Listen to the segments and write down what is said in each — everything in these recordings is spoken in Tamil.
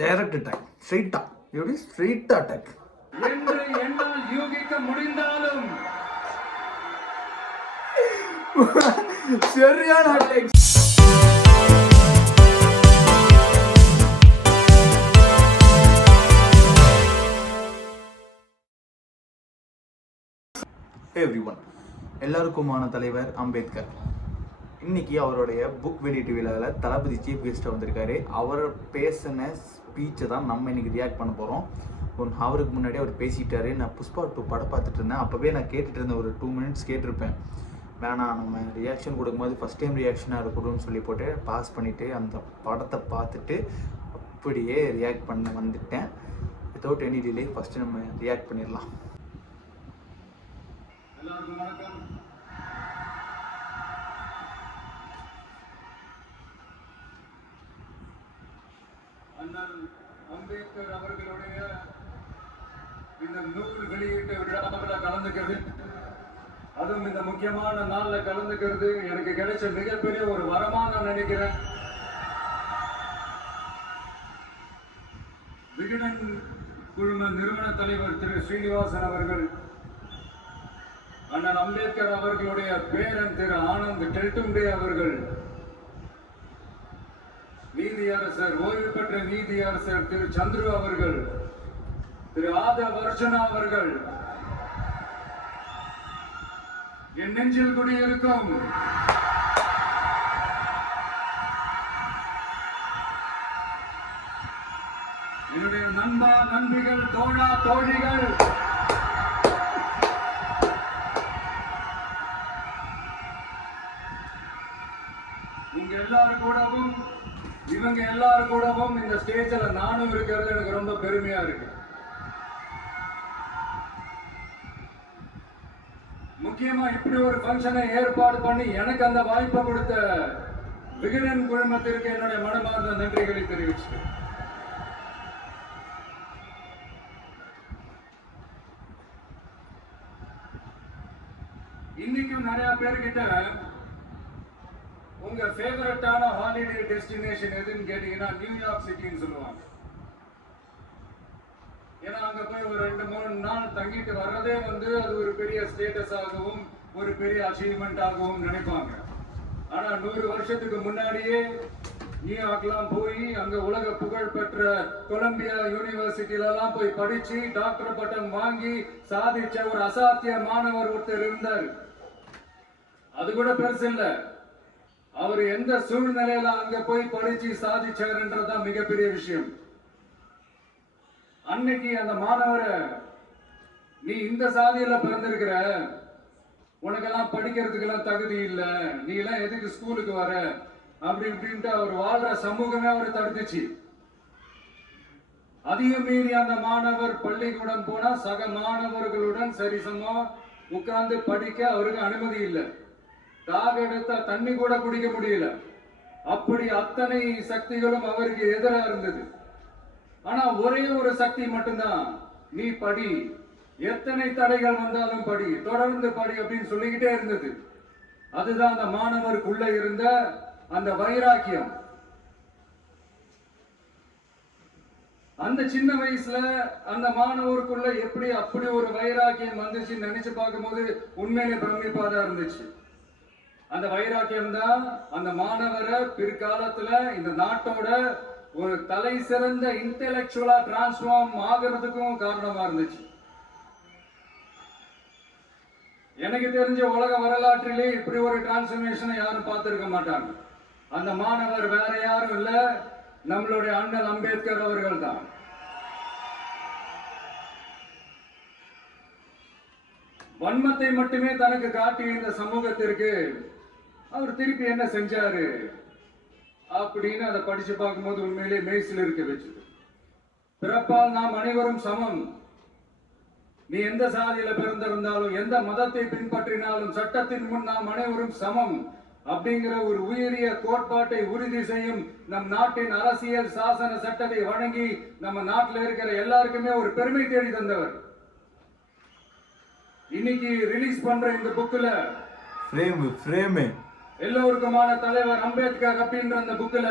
டைரக்ட் அட்டாக், ஸ்ட்ரெயிட்டா, எப்படி ஸ்ட்ரெயிட்டா அட்டாக் என்று என்னால் யூகிக்க முடிந்தாலும் சரியான அட்டாக். எவ்ரிவன், எல்லாருக்குமான தலைவர் அம்பேத்கர். இன்னைக்கு அவருடைய புக் வெளியீட்டு விழாவில் தளபதி சீஃப் கெஸ்ட்டாக வந்திருக்காரு. அவர் பேசின ஸ்பீச்சை தான் நம்ம இன்னைக்கு ரியாக்ட் பண்ண போகிறோம். அவருக்கு முன்னாடி அவர் பேசிட்டாரு. நான் புஷ்பா 2 படம் பார்த்துட்டு இருந்தேன். அப்போவே நான் கேட்டுட்டு இருந்தேன், ஒரு 2 மினிட்ஸ் கேட்டிருப்பேன். வேணாம், நம்ம ரியாக்ஷன் கொடுக்கும்போது ஃபஸ்ட் டைம் ரியாக்ஷனாக இருக்கணும்னு சொல்லி போட்டு பாஸ் பண்ணிவிட்டு அந்த படத்தை பார்த்துட்டு அப்படியே ரியாக்ட் பண்ண வந்துட்டேன். வித்தவுட் எனி டிலே ஃபஸ்ட்டு நம்ம ரியாக்ட் பண்ணிடலாம். எல்லாருக்கும் வணக்கம். அண்ணல் அம்பேத்கர் அவர்களுடைய இந்த நூல் வெளியீட்டு விழாவில் கலந்துக்கிறது, அதுவும் இந்த முக்கியமான நாளில் கலந்துக்கிறது எனக்கு கிடைச்ச மிகப்பெரிய ஒரு வரமா நான் நினைக்கிறேன். விகடன் குழும நிறுவன தலைவர் திரு ஸ்ரீனிவாசன் அவர்கள், அண்ணன் அம்பேத்கர் அவர்களுடைய பேரன் திரு ஆனந்த் டெல்டும்பே அவர்கள், நீதியரசர், ஓய்வு பெற்ற நீதியரசர் திரு சந்துரு அவர்கள், திரு ஆதவ் அர்ச்சனா அவர்கள், என் நெஞ்சில் குடியிருக்கும் என்னுடைய நண்பா நண்பிகள், தோழா தோழிகள், உங்க எல்லாரும் கூடவும் இவங்க எல்லாரும் கூடவும் இந்த ஸ்டேஜ்ல நானும் இருக்கிறது எனக்கு ரொம்ப பெருமையா இருக்கு. முக்கியமா இப்படி ஒரு ஃபங்க்ஷனை ஏற்பாடு பண்ணி எனக்கு அந்த வாய்ப்பை கொடுத்த விகடன் குழுமத்திற்கு என்னுடைய மனமார்ந்த நன்றிகளை தெரிவிச்சு, இன்னைக்கும் நிறைய பேர்கிட்ட உங்க ஃபேவரட்டான ஹாலிடே டெஸ்டினேஷன் எதுன்னு கேட்டீங்கன்னா நியூயார்க் சிட்டின்னு சொல்லுவாங்க. ஏன்னா அங்க போய் ஒரு 2-3 நாள் தங்கிட்டு வர்றதே அது ஒரு பெரிய ஸ்டேட்டஸ் ஆகவும் ஒரு பெரிய அச்சீவ்மெண்ட் ஆகவும் நினைப்பாங்க. ஆனா 100 வருஷத்துக்கு முன்னாடியே நியூயார்க்லாம் போய் அங்க உலக புகழ் பெற்ற கொலம்பியா யூனிவர்சிட்டில எல்லாம் போய் படிச்சு டாக்டர் பட்டம் வாங்கி சாதிச்ச ஒரு அசாத்திய மாணவர் ஒருத்தர் இருந்தார். அது கூட பெருசு இல்ல, அவர் எந்த சூழ்நிலையில அங்க போய் படிச்சு சாதிச்சாருன்றதுதான் மிகப்பெரிய விஷயம். அன்னைக்கு அந்த மாணவரை, நீ இந்த சாதியில பிறந்திருக்கிற, உனக்கெல்லாம் படிக்கிறதுக்கு எல்லாம் தகுதி இல்ல, நீ எல்லாம் எதுக்கு ஸ்கூலுக்கு வர அப்படி இப்படின்ட்டு அவர் வாழ்ற சமூகமே அவர் தடுத்துச்சு. அதையும் மீறி அந்த மாணவர் பள்ளிக்கூடம் போனா சக மாணவர்களுடன் சரிசமா உட்கார்ந்து படிக்க அவருக்கு அனுமதி இல்லை. தாக எடுத்த தண்ணி கூட குடிக்க முடியல. அப்படி அத்தனை சக்திகளும் அவருக்கு எதிராக இருந்தது. ஆனா ஒரே ஒரு சக்தி மட்டும்தான், நீ படி, எத்தனை தடைகள் வந்தாலும் படி, தொடர்ந்து படி அப்படின்னு சொல்லிக்கிட்டே இருந்தது. அதுதான் அந்த மாணவருக்குள்ள இருந்த அந்த வைராக்கியம். அந்த சின்ன வயசுல அந்த மாணவருக்குள்ள எப்படி அப்படி ஒரு வைராக்கியம் வந்துச்சு நினைச்சு பார்க்கும்போது உண்மையிலே பிரமிப்பாதான் இருந்துச்சு. அந்த வைராக்கியம் தான் அந்த மாணவரை பிற்காலத்துல இந்த நாட்டோட ஒரு தலை சிறந்த இன்டெலெக்சுவலா டிரான்ஸ்ஃபார்ம் ஆகிறதுக்கும் காரணமா இருந்துச்சு. எனக்கு தெரிஞ்ச உலக வரலாற்றிலே இப்படி ஒரு டிரான்ஸ்ஃபர்மேஷனை யாரும் பார்த்திருக்க மாட்டாங்க. அந்த மாணவர் வேற யாரும் இல்ல, நம்மளுடைய அண்ணல் அம்பேத்கர் அவர்கள் தான். வன்மத்தை மட்டுமே தனக்கு காட்டிய இந்த சமூகத்திற்கு அவர் திருப்பி என்ன செஞ்சாரு அப்படின்னு அதை படிச்சு பார்க்கும்போது உண்மையிலே மெய்சில் இருக்க வச்சது. பிறப்பால் நாம் அனைவரும் சமம், நீ எந்த சாதியில பிறந்திருந்தாலும் எந்த மதத்தை பின்பற்றினாலும் சட்டத்தின் முன் நாம் அனைவரும் சமம் அப்படிங்கிற ஒரு உயரிய கோட்பாட்டை உறுதி செய்யும் நம் நாட்டின் அரசியல் சாசன சட்டத்தை வழங்கி நம்ம நாட்டில் இருக்கிற எல்லாருக்குமே ஒரு பெருமை தேடி தந்தவர். இன்னைக்கு ரிலீஸ் பண்ற இந்த புக்ல எல்லோருக்குமான தலைவர் அம்பேத்கர் அப்படின்ற அந்த புக்ல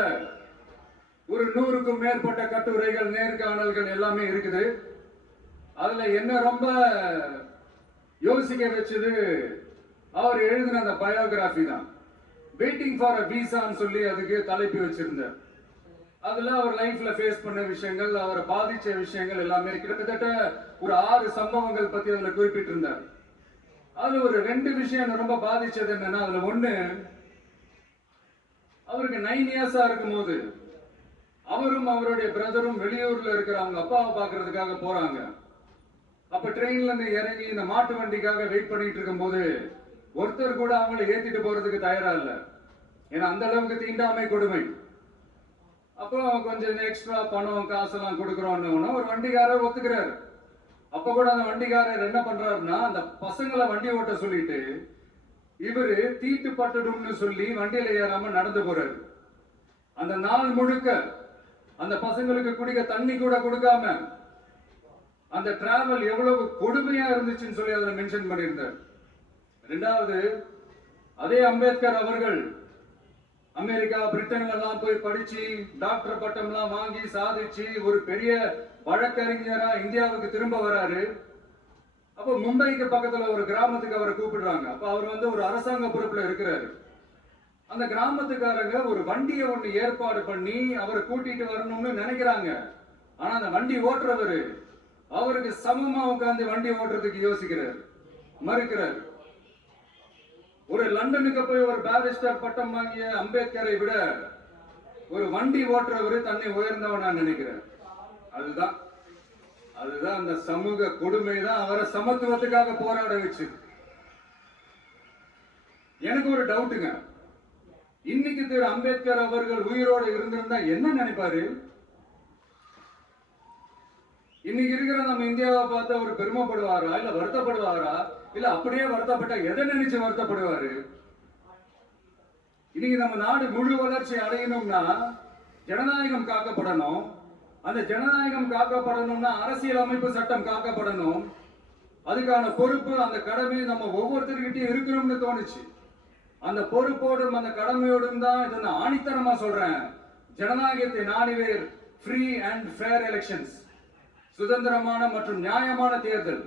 ஒரு 100க்கும் மேற்பட்ட கட்டுரைகள், நேர்காணல்கள் எல்லாமே இருக்குது. அதுல என்ன ரொம்ப யோசிக்க வச்சது அவர் எழுதின அந்த பயோகிராஃபி தான். வெயிட்டிங் ஃபார் அ விசான்னு சொல்லி அதுக்கு தலைப்பு வச்சிருந்தார். அதுல அவர் லைஃப்ல ஃபேஸ் பண்ண விஷயங்கள், அவரை பாதிச்ச விஷயங்கள் எல்லாமே கிட்டத்தட்ட ஒரு 6 சம்பவங்கள் பத்தி அதுல குறிப்பிட்டிருந்தார். அதுல ஒரு 2 விஷயம் ரொம்ப பாதிச்சது என்னன்னா, அதுல ஒண்ணு, அவருக்கு 9 இயர்ஸா இருக்கும் போது அவரும் அவருடைய பிரதரும் வெளியூர்ல இருக்கிற அவங்க அப்பாவை பாக்குறதுக்காக போறாங்க. அப்ப ட்ரெயின்ல இருந்து இறங்கி இந்த மாட்டு வண்டிக்காக வெயிட் பண்ணிட்டு இருக்கும் போது ஒருத்தர் கூட அவங்களை ஏத்திட்டு போறதுக்கு தயாரா இல்ல. ஏன்னா அந்த அளவுக்கு தீண்டாமை கொடுமை. அப்புறம் கொஞ்சம் எக்ஸ்ட்ரா பணம் காசெல்லாம் கொடுக்குறோம்னு ஒரு வண்டிக்காரர் ஒத்துக்கிறாரு. அப்ப கூட அந்த வண்டிக்காரர் என்ன பண்றாருன்னா, அந்த பசங்களை வண்டி ஓட்ட சொல்லிட்டு இவரு தீட்டு பட்டுடும்னு சொல்லி வண்டியில ஏறாம நடந்து போறாரு. அந்த நாள் முழுக்க அந்த பசங்களுக்கு குடிக்க தண்ணி கூட கொடுக்காம அந்த டிராவல் எவ்வளவு கொடுமையா இருந்துச்சுன்னு சொல்லி அதுல மென்ஷன் பண்ணியிருந்தார். ரெண்டாவது, அதே அம்பேத்கர் அவர்கள் அமெரிக்கா, பிரிட்டன்ல எல்லாம் போய் படிச்சு டாக்டர் பட்டம் எல்லாம் வாங்கி சாதிச்சு ஒரு பெரிய வழக்கறிஞரா இந்தியாவுக்கு திரும்ப வராரு. அப்ப மும்பைக்கு பக்கத்துல ஒரு கிராமத்துக்கு அவரை கூப்பிடுறாங்க. அப்ப அவர் ஒரு அரசாங்க பொறுப்புல இருக்கிறாரு. அந்த கிராமத்துக்காரங்க ஒரு வண்டியை ஒண்ணு ஏற்பாடு பண்ணி அவரை கூட்டிட்டு வரணும்னு நினைக்கிறாங்க. ஆனா அந்த வண்டி ஓட்டுறவரு அவருக்கு சமமா உட்கார்ந்து வண்டி ஓட்டுறதுக்கு யோசிக்கிறார், மறுக்கிறார். ஒரு லண்டனுக்கு போய் ஒரு பாரிஸ்டர் பட்டம் வாங்கிய அம்பேத்கரை விட ஒரு வண்டி ஓட்டுறவரு தன்னை உயர்ந்தவனா நினைக்கிறார். அதுதான் அந்த சமூக கொடுமை தான் அவரை சமத்துவத்துக்காக போராட வச்சு. எனக்கு ஒரு டவுட்டுங்க, இன்னைக்கு திரு அம்பேத்கர் அவர்கள் உயிரோடு இருந்திருந்தா என்ன நினைப்பாரு? இன்னைக்கு இருக்கிற நம்ம இந்தியாவை பார்த்து அவர் பெருமைப்படுவாரா, இல்ல வருத்தப்படுவாரா, இல்ல அப்படியே வருத்தப்பட்ட எதை நினைச்சு வருத்தப்படுவாரு? இன்னைக்கு நம்ம நாடு முழு வளர்ச்சி அடையணும்னா ஜனநாயகம் காக்கப்படணும். அந்த ஜனநாயகம் காக்கப்படணும்னா அரசியல் அமைப்பு சட்டம் காக்கப்படணும். அதுக்கான பொறுப்பு, அந்த கடமை நம்ம ஒவ்வொருத்தருக்கிட்டையும் இருக்கணும்னு தோணுச்சு. அந்த பொறுப்போடும் அந்த கடமையோடும் தான் இதை நான் ஆணித்தரமா சொல்றேன். ஜனநாயகத்தை நாடிவேர் ஃப்ரீ அண்ட் ஃபேர் எலெக்ஷன்ஸ், சுதந்திரமான மற்றும் நியாயமான தேர்தல்.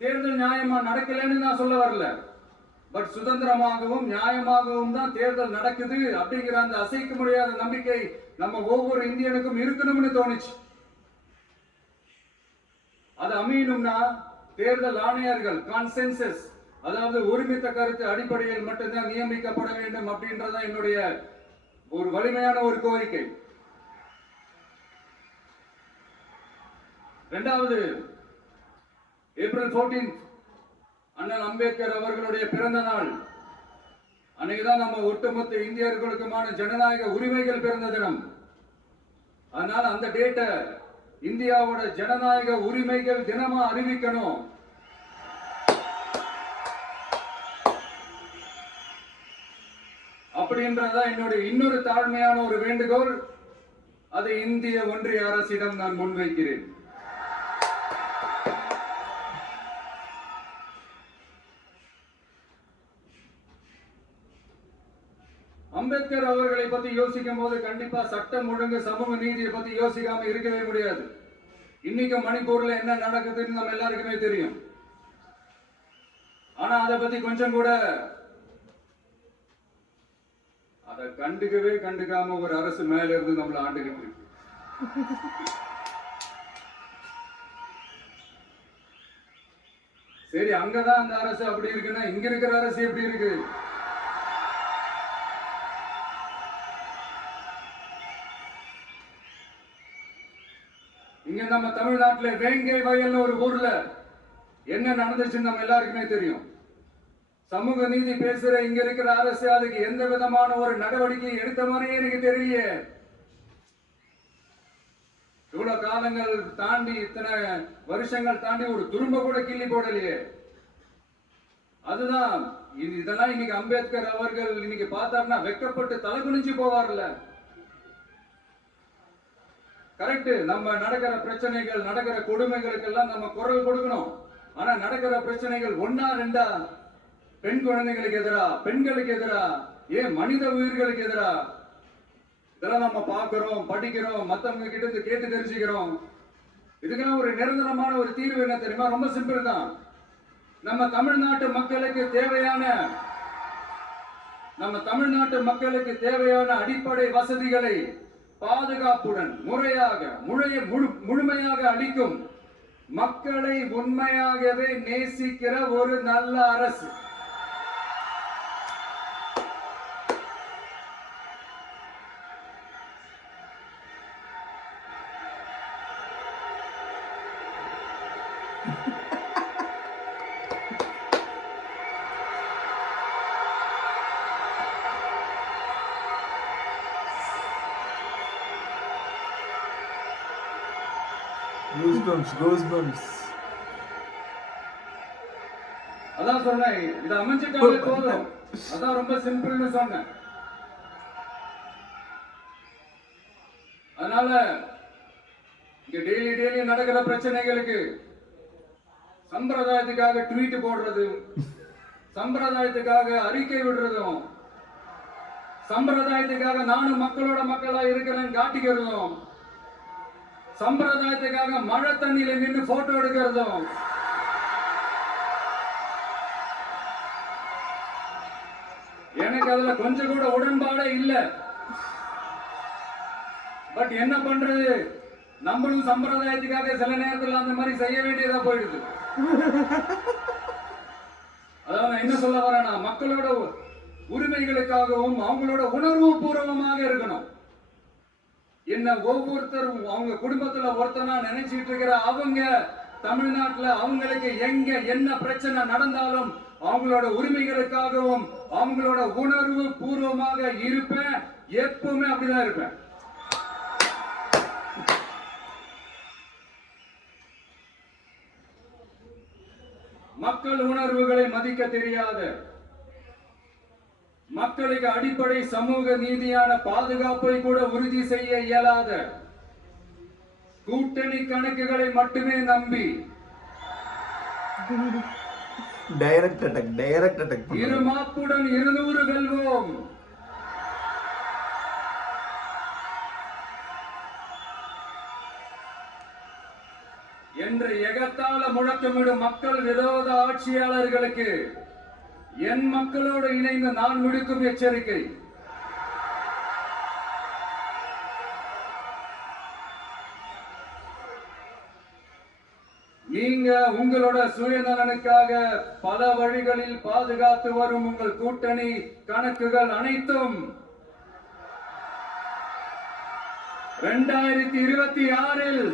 தேர்தல் நியாயமா நடக்கலன்னு நான் சொல்ல வரல, பட் சுதந்திரமாகவும் நியாயமாகவும் தான் தேர்தல் நடக்குது அப்படிங்கிற அந்த அசைக்க முடியாத நம்பிக்கை நம்ம ஒவ்வொரு இந்தியனுக்கும் இருக்கணும்னு தோணுச்சு. அது அமையணும்னா தேர்தல் ஆணையர்கள் கான்சென்சஸ், அதாவது ஒருமித்த கருத்து அடிப்படையில் மட்டும்தான் நியமிக்கப்பட வேண்டும் அப்படின்றதான் என்னுடைய ஒரு வலிமையான ஒரு கோரிக்கை. இரண்டாவது, ஏப்ரல் 14 அண்ணல் அம்பேத்கர் அவர்களுடைய பிறந்த நாள். அன்னைக்குதான் நம்ம ஒட்டுமொத்த இந்தியர்களுக்குமான ஜனநாயக உரிமைகள் பிறந்த தினம். அதனால அந்த டேட்டை இந்தியாவோட ஜனநாயக உரிமைகள் தினமா அறிவிக்கணும். அப்படின்றதா என்னுடைய இன்னொரு தாழ்மையான ஒரு வேண்டுகோள். அதை இந்திய ஒன்றிய அரசிடம் நான் முன்வைக்கிறேன். அம்பேத்கர் அவர்களை பத்தி யோசிக்கும் போது கண்டிப்பா சட்டம் ஒழுங்கு, சமூக நீதியை பத்தி யோசிக்காம இருக்கவே முடியாது. இன்னைக்கு மணிப்பூர்ல என்ன நடக்குதுன்னு நம்ம எல்லாருக்குமே தெரியும். ஆனா அதை பத்தி கொஞ்சம் கூட அதை கண்டுக்காம ஒரு அரசு மேல இருந்து நம்மள ஆண்டுகிட்டு இருக்கு. சரி, அங்கதான் அந்த அரசு அப்படி இருக்குன்னா இங்க இருக்கிற அரசு எப்படி இருக்கு? இங்க நம்ம தமிழ்நாட்டில் வேங்கை வயல்னு ஒரு ஊர்ல என்ன நடந்துச்சுன்னு நம்ம எல்லாருக்குமே தெரியும். சமூக நீதி பேசுற இங்க இருக்கிற அரசு அதுக்கு எந்த விதமான ஒரு நடவடிக்கை எடுத்த மாதிரியே எனக்கு தெரியலையே. இவ்வளவு காலங்கள் தாண்டி, இத்தனை வருஷங்கள் தாண்டி ஒரு துரும்ப கூட கிள்ளி போடலையே. அதுதான் இதெல்லாம் இன்னைக்கு அம்பேத்கர் அவர்கள் இன்னைக்கு பார்த்தாருன்னா வெக்கப்பட்டு தலை குனிஞ்சு போவார்ல. கரெக்ட், நம்ம நடக்கிற பிரச்சனைகள், நடக்கிற கொடுமைகளுக்கு எல்லாம் நம்ம குரல் கொடுக்கணும். ஆனா நடக்கிற பிரச்சனைகள் ஒன்னா ரெண்டா, பெண் குழந்தைகளுக்கு எதிரா, பெண்களுக்கு எதிரா, ஏன் மனித உயிர்களுக்கு எதிரா, இதெல்லாம் நம்ம பார்க்கிறோம், படிக்கிறோம், மத்தவங்க கிட்ட இருந்து கேட்டு தெரிஞ்சுக்கிறோம். இதுக்கெல்லாம் ஒரு நிரந்தரமான ஒரு தீர்வு என்ன தெரியுமா? ரொம்ப சிம்பிள் தான். நம்ம தமிழ்நாட்டு மக்களுக்கு தேவையான அடிப்படை வசதிகளை பாதுகாப்புடன் முழுமையாக அளிக்கும் மக்களை உண்மையாகவே நேசிக்கிற ஒரு நல்ல அரசு. Goosebumps. அதான் சொன்னேன், இது அமைஞ்சிட்டாலே போதும். அதான் ரொம்ப சிம்பிள்னு சொன்னேன். அதனால இங்க டெய்லி நடக்கிற பிரச்சனைகளுக்கு சம்பிரதாயத்துக்காக ட்வீட் போடுறது, சம்பிரதாயத்துக்காக அறிக்கை விடுறதும், சம்பிரதாயத்துக்காக நானும் மக்களா இருக்கிறேன்னு காட்டிக்கிறதும், சம்பிரதாயத்துக்காக மழை தண்ணியில நின்று போட்டோ எடுக்கிறதும், எனக்கு அதுல கொஞ்சம் கூட உடன்பாடே இல்ல. பட் என்ன பண்றது, நம்மளும் சம்பிரதாயத்துக்காக சில நேரத்தில் அந்த மாதிரி செய்ய வேண்டியதா போயிடுது. அதாவது நான் என்ன சொல்ல வரேன்னா, மக்களோட உரிமைகளுக்காகவும் அவங்களோட உணர்வு பூர்வமாக இருக்கணும். என்ன ஒவ்வொருத்தரும் அவங்க குடும்பத்துல ஒருத்தனா நினைச்சிட்டு இருக்கிற அவங்க தமிழ்நாட்டுல அவங்களுக்கு எங்க என்ன பிரச்சனை நடந்தாலும் அவங்களோட உரிமைகளுக்காகவும் அவங்களோட உணர்வு பூர்வமாக இருப்பேன். எப்பவுமே அப்படிதான் இருப்பேன். மக்கள் உணர்வுகளை மதிக்க தெரியாத, மக்களுக்கு அடிப்படை சமூக நீதியான பாதுகாப்பை கூட உறுதி செய்ய இயலாத, கூட்டணி கணக்குகளை மட்டுமே நம்பி டைரக்ட் அட்டாக் இருமாப்புடன் 200 வெல்வோம் என்று எகத்தால முழக்கமிடும் மக்கள் விரோத ஆட்சியாளர்களுக்கு என் மக்களோடு இணைந்து நான் விடுக்கும் எச்சரிக்கை, நீங்க உங்களோட சுயநலனுக்காக பல வழிகளில் பாதுகாத்து வரும் உங்கள் கூட்டணி கணக்குகள் அனைத்தும் 2026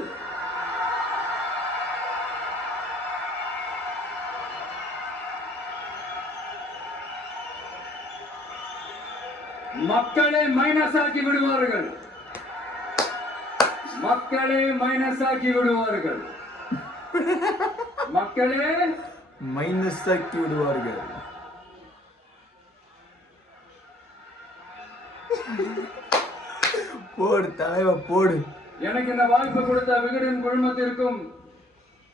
மக்களை மைனஸ் ஆக்கி விடுவார்கள். மக்களே மைனஸ் ஆக்கி விடுவார்கள். போடு தலைவா போடு. எனக்கு இந்த வாய்ப்பு கொடுத்த விகடன் குழுமத்திற்கும்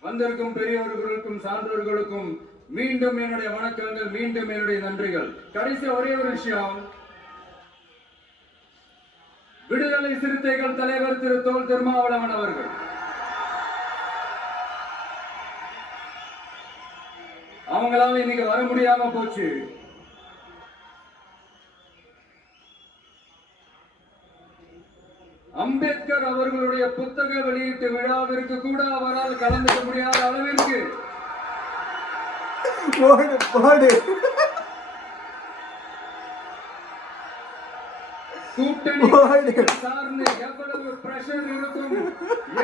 வந்திருக்கும் பெரியவர்களுக்கும் சான்றோர்களுக்கும் மீண்டும் என்னுடைய வணக்கங்கள், மீண்டும் என்னுடைய நன்றிகள். கடைசி ஒரே ஒரு விஷயம், விடுதலை சிறுத்தைகள் தலைவர் திரு தோல் திருமாவளவன் அவர்கள் அவங்களால இன்னைக்கு வர முடியாம போச்சு. அம்பேத்கர் அவர்களுடைய புத்தக வெளியீட்டு விழாவிற்கு கூட அவரால் கலந்துக்க முடியாத அளவிற்கு கூட்டணி சார்ந்து எவ்வளவு பிரஷர் இருக்கும்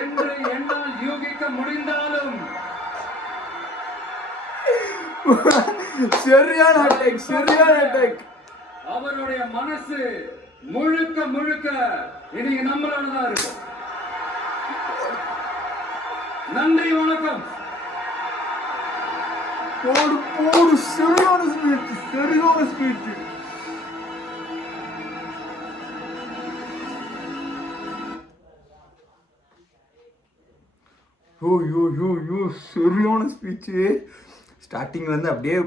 என்று என்னால் யூகிக்க முடிந்தாலும் சரியான அட்டாக். அவருடைய மனசு முழுக்க இன்னைக்கு நம்மளோடதான் இருக்கும். நன்றி, வணக்கம். போடு சரியான ஸ்பீச். சரியான ஸ்பீச்சு. ஸ்டார்டிங்ல இருந்து அப்படியே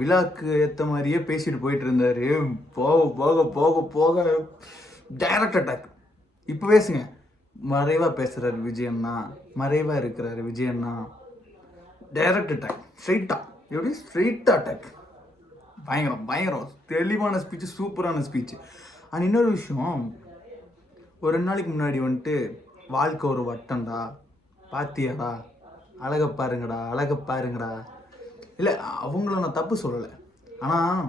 விழாக்கு ஏற்ற மாதிரியே பேசிட்டு போயிட்டு இருந்தாரு. போக போக போக போக டைரக்ட் அட்டாக். இப்போ பேசுங்க. மறைவாக பேசுகிறாரு விஜயண்ணா, மறைவாக இருக்கிறாரு விஜயண்ணா. டைரக்ட் அட்டாக், ஸ்ட்ரைட்டாக, எப்படி ஸ்ட்ரைட்டாக அட்டாக். பயங்கரம் பயங்கரம், தெளிவான ஸ்பீச்சு, சூப்பரான ஸ்பீச். அண்ட் இன்னொரு விஷயம், ஒரு 2 நாளைக்கு முன்னாடி வந்துட்டு வாழ்க்கை ஒரு வட்டம்டா, பாத்தியாடா, அழகை பாருங்கடா. இல்லை, அவங்கள நான் தப்பு சொல்லலை. ஆனால்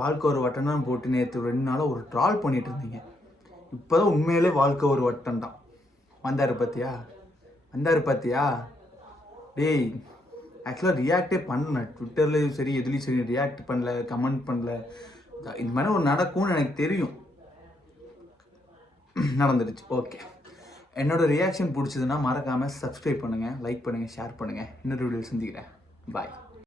வாழ்க்கை ஒரு வட்டம் தான் போட்டு நேற்று 2 நாளாக ஒரு ட்ரால் பண்ணிட்டு இருந்தீங்க. இப்போ தான் உண்மையிலே வாழ்க்கை ஒரு வட்டம் தான். வந்தார் பார்த்தியா டேய். ஆக்சுவலாக ரியாக்டே பண்ணல, ட்விட்டர்லேயும் சரி எதுலேயும் சரி ரியாக்ட் பண்ணல, கமெண்ட் பண்ணல. இந்த மாதிரி ஒரு நடக்கும்னு எனக்கு தெரியும், நடந்துடுச்சு. ஓகே, என்னோட ரியாக்ஷன் பிடிச்சதுன்னா மறக்காமல் சப்ஸ்கிரைப் பண்ணுங்கள், லைக் பண்ணுங்கள், ஷேர் பண்ணுங்கள். இன்னொரு வீடியோ சந்திக்கிறேன். பாய்.